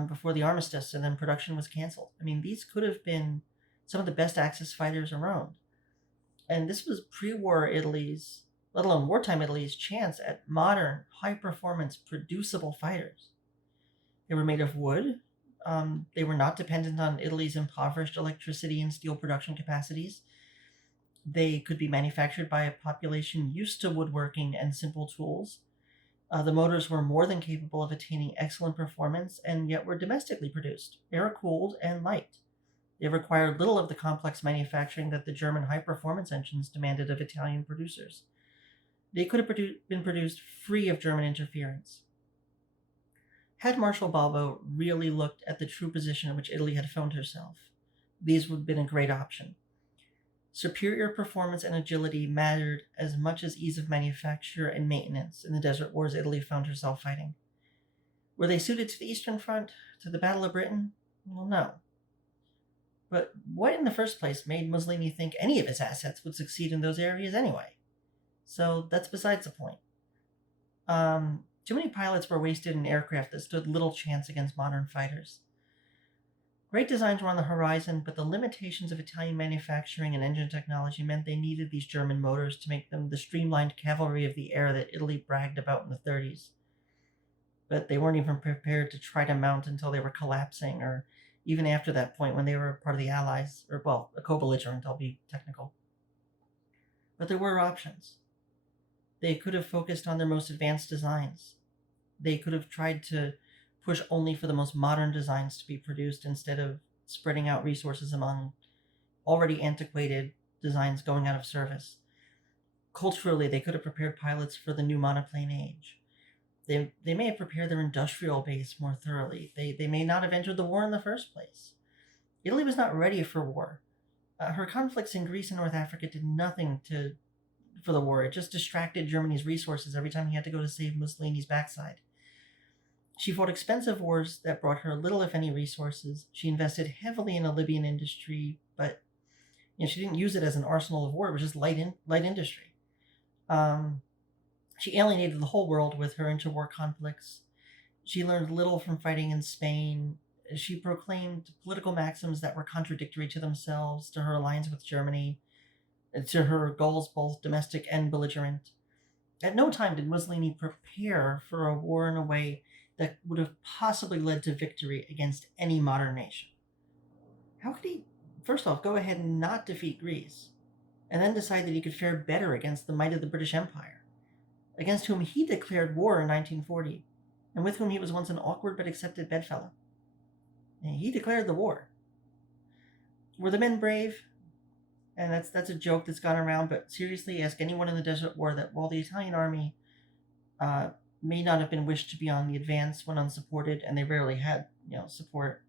before the Armistice, and then production was canceled. These could have been some of the best Axis fighters around. And this was pre-war Italy's, let alone wartime Italy's, chance at modern, high-performance, producible fighters. They were made of wood. They were not dependent on Italy's impoverished electricity and steel production capacities. They could be manufactured by a population used to woodworking and simple tools. The motors were more than capable of attaining excellent performance, and yet were domestically produced, air-cooled, and light. They required little of the complex manufacturing that the German high-performance engines demanded of Italian producers. They could have been produced free of German interference. Had Marshal Balbo really looked at the true position in which Italy had found herself, these would have been a great option. Superior performance and agility mattered as much as ease of manufacture and maintenance in the desert wars Italy found herself fighting. Were they suited to the Eastern Front, to the Battle of Britain? Well, no. But what in the first place made Mussolini think any of his assets would succeed in those areas anyway? So that's besides the point. Too many pilots were wasted in aircraft that stood little chance against modern fighters. Great designs were on the horizon, but the limitations of Italian manufacturing and engine technology meant they needed these German motors to make them the streamlined cavalry of the air that Italy bragged about in the 30s. But they weren't even prepared to try to mount until they were collapsing, or even after that point when they were part of the Allies, or, well, a co-belligerent, I'll be technical. But there were options. They could have focused on their most advanced designs. They could have tried to push only for the most modern designs to be produced instead of spreading out resources among already antiquated designs going out of service. Culturally, they could have prepared pilots for the new monoplane age. They may have prepared their industrial base more thoroughly. They may not have entered the war in the first place. Italy was not ready for war. Her conflicts in Greece and North Africa did nothing for the war. It just distracted Germany's resources every time he had to go to save Mussolini's backside. She fought expensive wars that brought her little, if any, resources. She invested heavily in a Libyan industry, but she didn't use it as an arsenal of war. It was just light industry. She alienated the whole world with her interwar conflicts. She learned little from fighting in Spain. She proclaimed political maxims that were contradictory to themselves, to her alliance with Germany, to her goals, both domestic and belligerent. At no time did Mussolini prepare for a war in a way that would have possibly led to victory against any modern nation. How could he, first off, go ahead and not defeat Greece, and then decide that he could fare better against the might of the British Empire, against whom he declared war in 1940, and with whom he was once an awkward but accepted bedfellow? And he declared the war. Were the men brave? And that's a joke that's gone around, but seriously, ask anyone in the Desert War that while the Italian army may not have been wished to be on the advance when unsupported, and they rarely had support,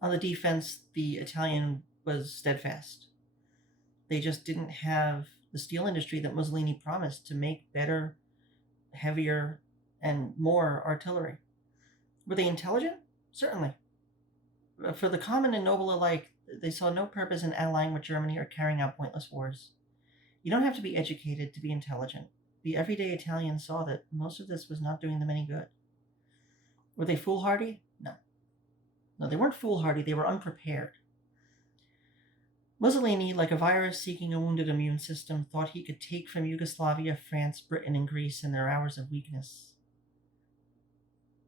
on the defense, the Italian was steadfast. They just didn't have the steel industry that Mussolini promised to make better, heavier, and more artillery. Were they intelligent? Certainly. For the common and noble alike, they saw no purpose in allying with Germany or carrying out pointless wars. You don't have to be educated to be intelligent. The everyday Italian saw that most of this was not doing them any good. Were they foolhardy? No. No, they weren't foolhardy, they were unprepared. Mussolini, like a virus seeking a wounded immune system, thought he could take from Yugoslavia, France, Britain, and Greece in their hours of weakness.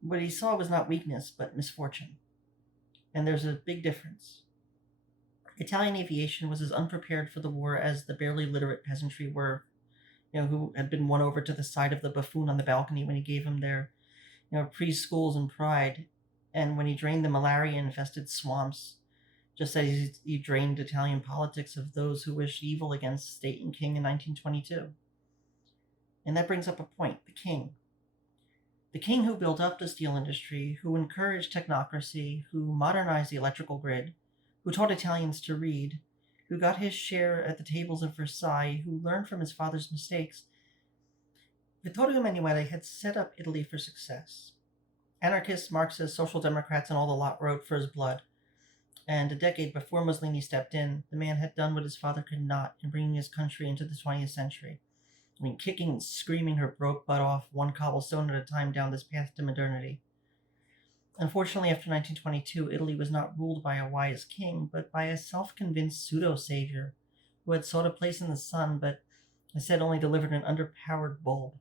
What he saw was not weakness, but misfortune. And there's a big difference. Italian aviation was as unprepared for the war as the barely literate peasantry were, who had been won over to the side of the buffoon on the balcony when he gave them their, preschools and pride, and when he drained the malaria-infested swamps, just as he drained Italian politics of those who wished evil against state and king in 1922. And that brings up a point, the king. The king who built up the steel industry, who encouraged technocracy, who modernized the electrical grid, who taught Italians to read, who got his share at the tables of Versailles, who learned from his father's mistakes. Vittorio Emanuele had set up Italy for success. Anarchists, Marxists, Social Democrats, and all the lot rode for his blood. And a decade before Mussolini stepped in, the man had done what his father could not in bringing his country into the 20th century. Kicking and screaming her broke butt off one cobblestone at a time down this path to modernity. Unfortunately, after 1922, Italy was not ruled by a wise king, but by a self-convinced pseudo-savior who had sought a place in the sun, but instead only delivered an underpowered bulb.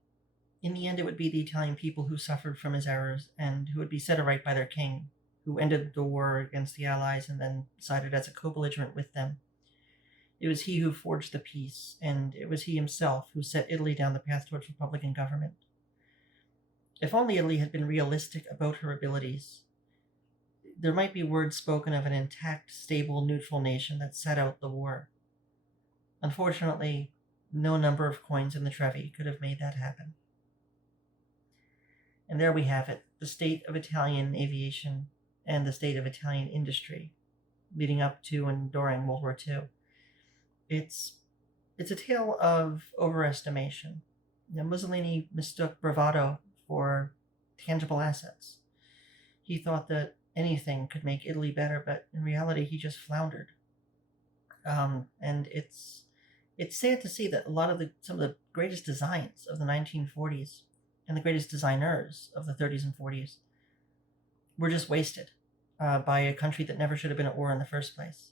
In the end, it would be the Italian people who suffered from his errors and who would be set aright by their king, who ended the war against the Allies and then sided as a co-belligerent with them. It was he who forged the peace, and it was he himself who set Italy down the path towards Republican government. If only Italy had been realistic about her abilities, there might be words spoken of an intact, stable, neutral nation that sat out the war. Unfortunately, no number of coins in the Trevi could have made that happen. And there we have it, the state of Italian aviation and the state of Italian industry leading up to and during World War II. It's a tale of overestimation. Mussolini mistook bravado for tangible assets. He thought that anything could make Italy better, but in reality, he just floundered. And it's sad to see that some of the greatest designs of the 1940s and the greatest designers of the 30s and 40s were just wasted by a country that never should have been at war in the first place.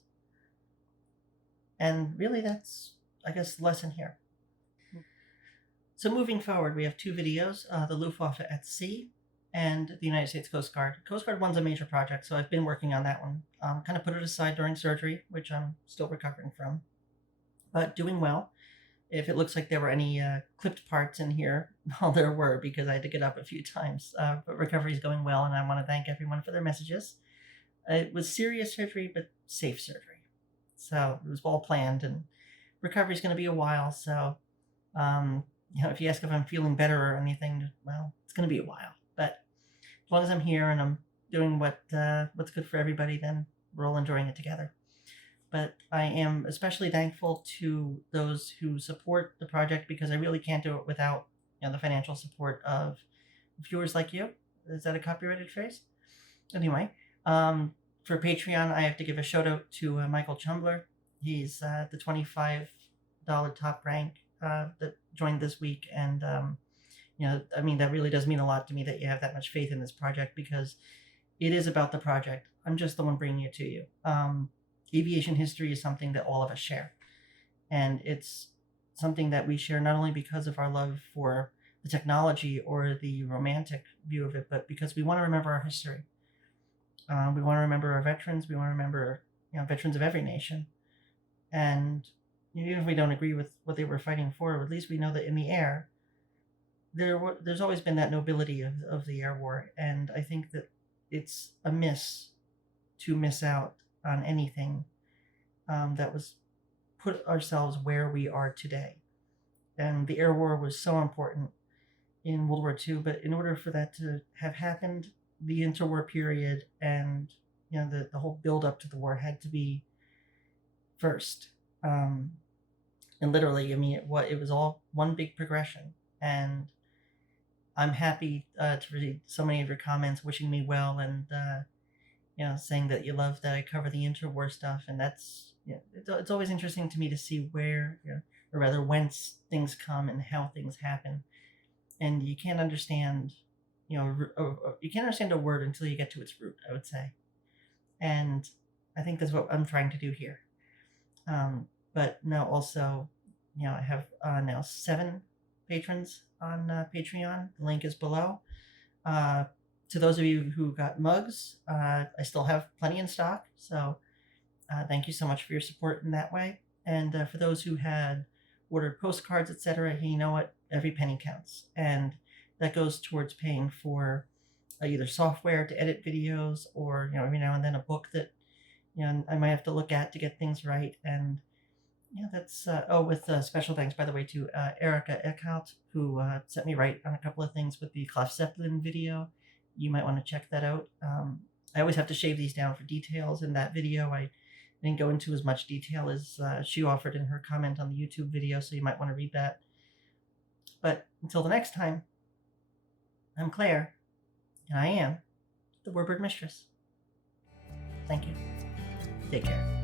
And really, that's, I guess, the lesson here. So moving forward, we have two videos, the Luftwaffe at sea and the United States Coast Guard. Coast Guard 1's a major project, so I've been working on that one. Kind of put it aside during surgery, which I'm still recovering from, but doing well. If it looks like there were any clipped parts in here, well, there were, because I had to get up a few times. But recovery is going well, and I want to thank everyone for their messages. It was serious surgery, but safe surgery. So it was well planned, and recovery is going to be a while. So, if you ask if I'm feeling better or anything, well, it's going to be a while. But as long as I'm here and I'm doing what's good for everybody, then we're all enjoying it together. But I am especially thankful to those who support the project, because I really can't do it without the financial support of viewers like you. Is that a copyrighted phrase? Anyway, for Patreon, I have to give a shout out to Michael Chumbler. He's the $25 top rank that joined this week. And, that really does mean a lot to me that you have that much faith in this project, because it is about the project. I'm just the one bringing it to you. Aviation history is something that all of us share. And it's something that we share not only because of our love for the technology or the romantic view of it, but because we want to remember our history. We want to remember our veterans. We want to remember, veterans of every nation. And even if we don't agree with what they were fighting for, at least we know that in the air, there's always been that nobility of the air war. And I think that it's amiss to miss out on anything that was put ourselves where we are today. And the air war was so important in World War II, but in order for that to have happened, the interwar period and the whole build up to the war had to be first. And literally, it was all one big progression. And I'm happy to read so many of your comments wishing me well and saying that you love that I cover the interwar stuff. And that's it's always interesting to me to see where, or rather whence things come and how things happen. And you can't understand, you can't understand a word until you get to its root, I would say. And I think that's what I'm trying to do here. But now also, I have now 7 patrons on Patreon. The link is below. To those of you who got mugs, I still have plenty in stock. So thank you so much for your support in that way. And for those who had ordered postcards, etc., you know what? Every penny counts. And that goes towards paying for either software to edit videos or, every now and then a book that, I might have to look at to get things right. And that's, with special thanks, by the way, to Erica Eckhout, who set me right on a couple of things with the Clef Zeppelin video. You might want to check that out. I always have to shave these down for details. In that video, I didn't go into as much detail as she offered in her comment on the YouTube video, so you might want to read that. But until the next time, I'm Claire, and I am the Warbird Mistress. Thank you. Take care.